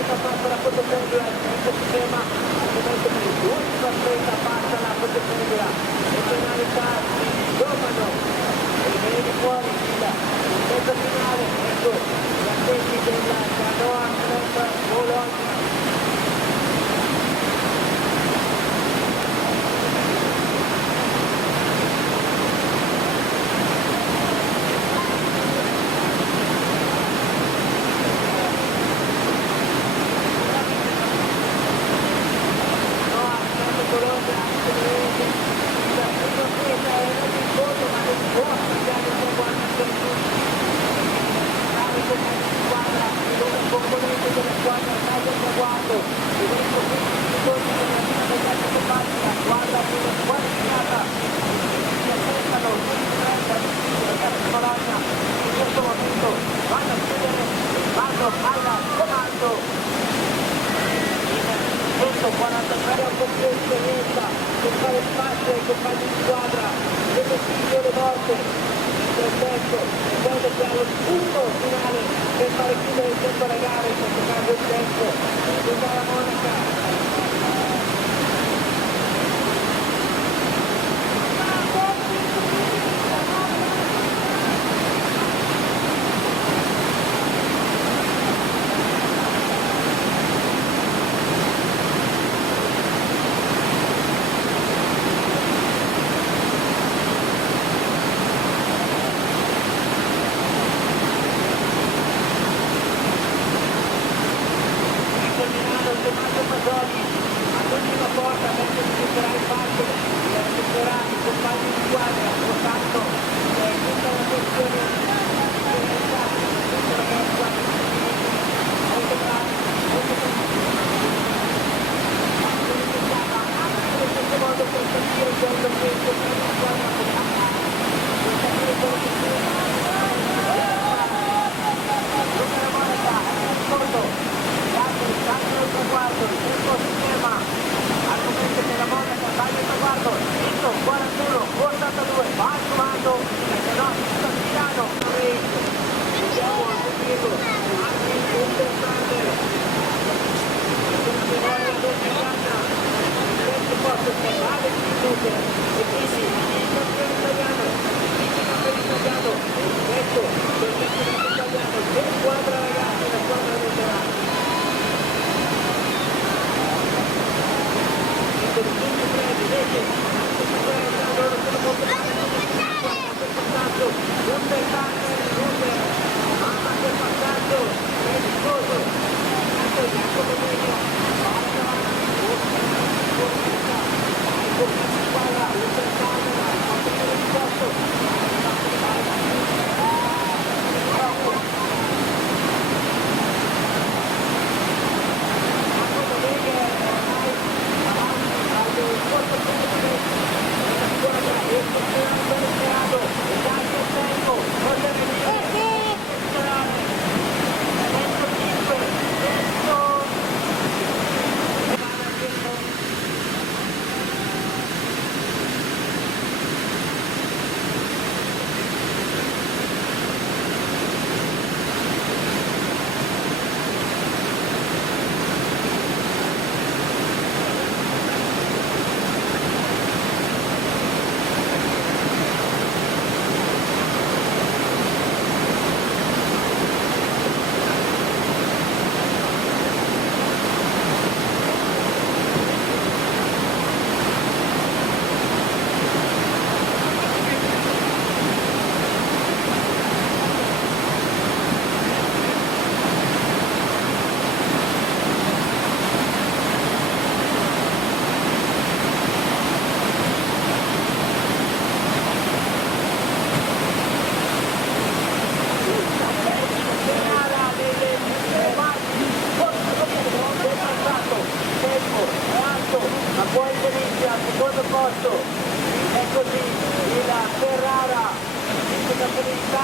stretta passa la fotopendula, il sistema ovviamente per l'ultima stretta passa la fotopendula, le penalità si domano e viene fuori il mezzo finale, ecco gli attenti della Canoa Club Bologna. Al 43 a po' più esperienza per fare spazio ai compagni di squadra delle singole volte perfetto, credo che allo spunto finale per fare chiudere il tempo alle gare, in questo caso il tempo della Monaca.